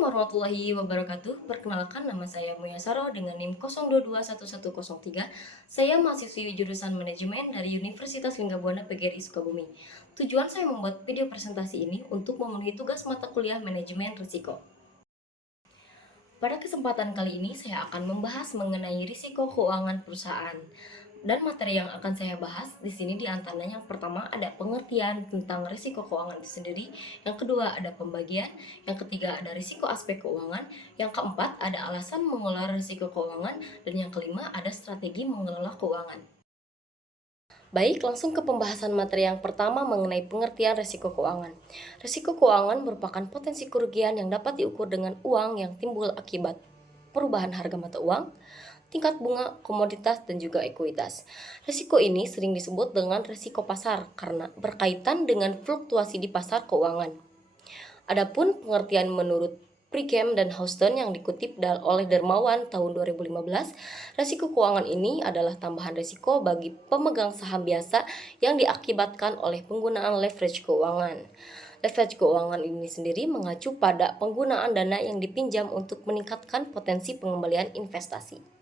Warahmatullahi Wabarakatuh. Perkenalkan, nama saya Muyasaro dengan NIM 02211103. Saya mahasiswi jurusan manajemen dari Universitas Linggabuana PGRI Sukabumi. Tujuan saya membuat video presentasi ini untuk memenuhi tugas mata kuliah manajemen risiko. Pada kesempatan kali ini saya akan membahas mengenai risiko keuangan perusahaan. Dan materi yang akan saya bahas di sini diantaranya yang pertama ada pengertian tentang risiko keuangan itu sendiri, yang kedua ada pembagian, yang ketiga ada risiko aspek keuangan, yang keempat ada alasan mengelola risiko keuangan, dan yang kelima ada strategi mengelola keuangan. Baik, langsung ke pembahasan materi yang pertama mengenai pengertian risiko keuangan. Risiko keuangan merupakan potensi kerugian yang dapat diukur dengan uang yang timbul akibat perubahan harga mata uang, tingkat bunga, komoditas, dan juga ekuitas. Risiko ini sering disebut dengan risiko pasar karena berkaitan dengan fluktuasi di pasar keuangan. Adapun pengertian menurut Prickham dan Houston yang dikutip oleh Dermawan tahun 2015, risiko keuangan ini adalah tambahan risiko bagi pemegang saham biasa yang diakibatkan oleh penggunaan leverage keuangan. Leverage keuangan ini sendiri mengacu pada penggunaan dana yang dipinjam untuk meningkatkan potensi pengembalian investasi.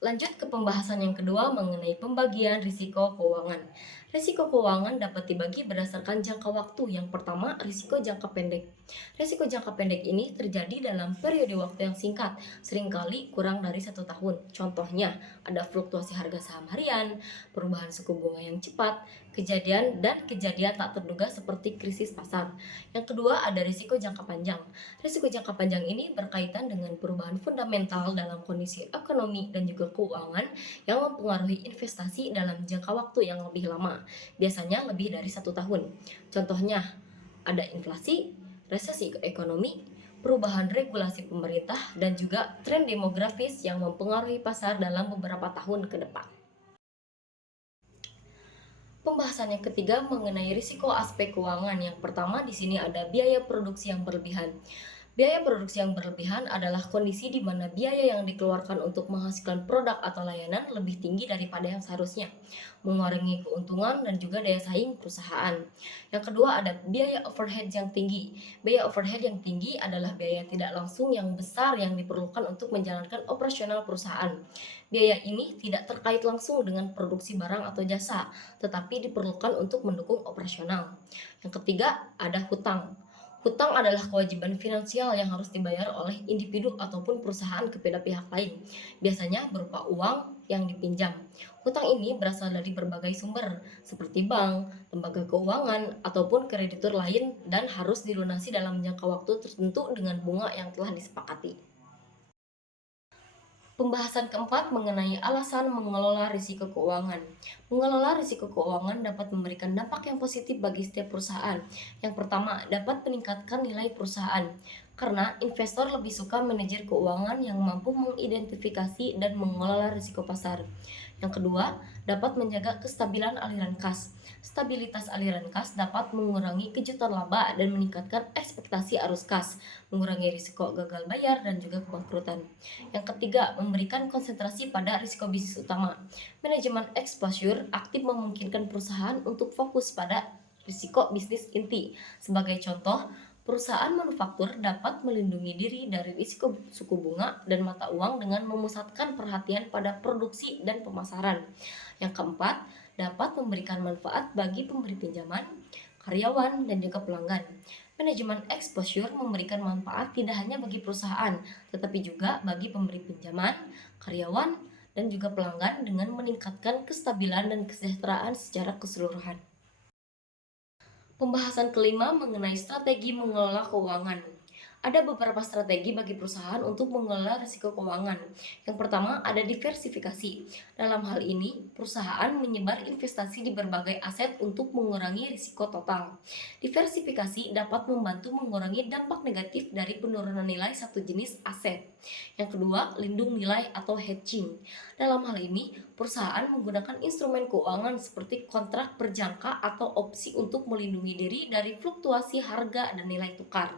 Lanjut ke pembahasan yang kedua mengenai pembagian risiko keuangan. Risiko keuangan dapat dibagi berdasarkan jangka waktu. Yang pertama, risiko jangka pendek. Risiko jangka pendek ini terjadi dalam periode waktu yang singkat, seringkali kurang dari 1 tahun. Contohnya, ada fluktuasi harga saham harian, perubahan suku bunga yang cepat, kejadian tak terduga seperti krisis pasar. Yang kedua, ada risiko jangka panjang. Risiko jangka panjang ini berkaitan dengan perubahan fundamental dalam kondisi ekonomi dan juga keuangan yang mempengaruhi investasi dalam jangka waktu yang lebih lama, biasanya lebih dari 1 tahun. Contohnya, ada inflasi, resesi ekonomi, perubahan regulasi pemerintah, dan juga tren demografis yang mempengaruhi pasar dalam beberapa tahun ke depan. Pembahasan yang ketiga mengenai risiko aspek keuangan. Yang pertama di sini ada biaya produksi yang berlebihan. Biaya produksi yang berlebihan adalah kondisi di mana biaya yang dikeluarkan untuk menghasilkan produk atau layanan lebih tinggi daripada yang seharusnya, mengurangi keuntungan dan juga daya saing perusahaan. Yang kedua ada biaya overhead yang tinggi. Biaya overhead yang tinggi adalah biaya tidak langsung yang besar yang diperlukan untuk menjalankan operasional perusahaan. Biaya ini tidak terkait langsung dengan produksi barang atau jasa, tetapi diperlukan untuk mendukung operasional. Yang ketiga, ada hutang. Hutang adalah kewajiban finansial yang harus dibayar oleh individu ataupun perusahaan kepada pihak lain, biasanya berupa uang yang dipinjam. Hutang ini berasal dari berbagai sumber, seperti bank, lembaga keuangan, ataupun kreditur lain dan harus dilunasi dalam jangka waktu tertentu dengan bunga yang telah disepakati. Pembahasan keempat mengenai alasan mengelola risiko keuangan. Mengelola risiko keuangan dapat memberikan dampak yang positif bagi setiap perusahaan. Yang pertama, dapat meningkatkan nilai perusahaan, karena investor lebih suka manajer keuangan yang mampu mengidentifikasi dan mengelola risiko pasar. Yang kedua, dapat menjaga kestabilan aliran kas. Stabilitas aliran kas dapat mengurangi kejutan laba dan meningkatkan ekspektasi arus kas, mengurangi risiko gagal bayar dan juga kebangkrutan. Yang ketiga, memberikan konsentrasi pada risiko bisnis utama. Manajemen exposure aktif memungkinkan perusahaan untuk fokus pada risiko bisnis inti. Sebagai contoh, perusahaan manufaktur dapat melindungi diri dari risiko suku bunga dan mata uang dengan memusatkan perhatian pada produksi dan pemasaran. Yang keempat, dapat memberikan manfaat bagi pemberi pinjaman, karyawan, dan juga pelanggan. Manajemen exposure memberikan manfaat tidak hanya bagi perusahaan, tetapi juga bagi pemberi pinjaman, karyawan, dan juga pelanggan dengan meningkatkan kestabilan dan kesejahteraan secara keseluruhan. Pembahasan kelima mengenai strategi mengelola keuangan. Ada beberapa strategi bagi perusahaan untuk mengelola risiko keuangan. Yang pertama ada diversifikasi. Dalam hal ini, perusahaan menyebar investasi di berbagai aset untuk mengurangi risiko total. Diversifikasi dapat membantu mengurangi dampak negatif dari penurunan nilai satu jenis aset. Yang kedua, lindung nilai atau hedging. Dalam hal ini, perusahaan menggunakan instrumen keuangan seperti kontrak berjangka atau opsi untuk melindungi diri dari fluktuasi harga dan nilai tukar.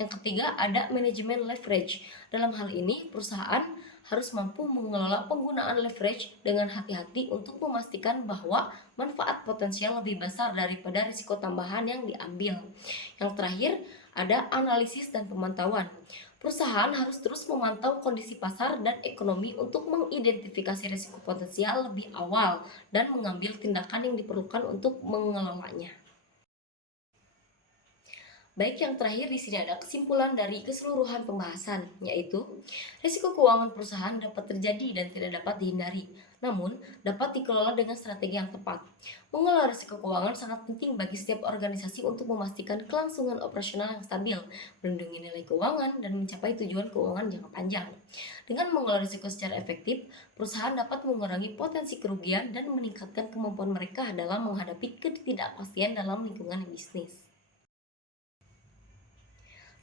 Yang ketiga, ada manajemen leverage. Dalam hal ini, perusahaan harus mampu mengelola penggunaan leverage dengan hati-hati untuk memastikan bahwa manfaat potensial lebih besar daripada risiko tambahan yang diambil. Yang terakhir, Ada analisis dan pemantauan. Perusahaan harus terus memantau kondisi pasar dan ekonomi untuk mengidentifikasi risiko potensial lebih awal dan mengambil tindakan yang diperlukan untuk mengelolanya. Baik, yang terakhir di sini ada kesimpulan dari keseluruhan pembahasan, yaitu risiko keuangan perusahaan dapat terjadi dan tidak dapat dihindari, namun dapat dikelola dengan strategi yang tepat. Mengelola risiko keuangan sangat penting bagi setiap organisasi untuk memastikan kelangsungan operasional yang stabil, melindungi nilai keuangan, dan mencapai tujuan keuangan jangka panjang. Dengan mengelola risiko secara efektif, perusahaan dapat mengurangi potensi kerugian dan meningkatkan kemampuan mereka dalam menghadapi ketidakpastian dalam lingkungan bisnis.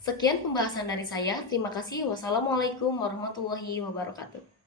Sekian pembahasan dari saya. Terima kasih. Wassalamualaikum warahmatullahi wabarakatuh.